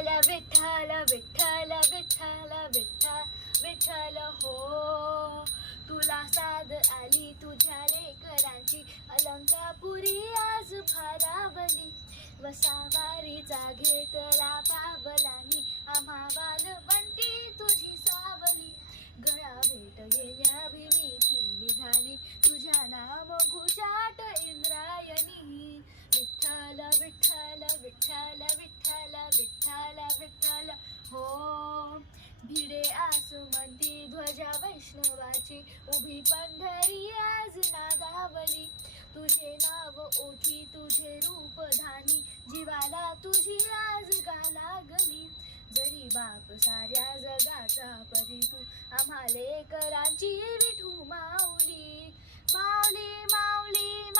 विठ्ठल विठ्ठल विठ्ठल विठ्ठल विठ्ठल विठ्ठल हो. तुला साद आली तुझ्या लेकरांची, अलंकापुरी आज भारावली. वसावारीचा घेतला पावलानी, आम्हा बालवंटी तुझी सावली. गळा भेट गेल्या भीमीची निघाली, तुझ्या नाव घुचाट इंद्रायणी. विठ्ठल विठ्ठल विठ्ठल विठ्ठल विठ्ठल विठ्ठल हो. भिडे आसुमंती ध्वजा वैष्णवाची, उभी पंढरी आज नादावली. तुझे नाव ओठी तुझे रूप धानी, जीवाला तुझी आज गा लागली. जरी बाप साऱ्या जगाचा परी तू, आम्हा लेकरांची विठू माऊली. माऊली माऊली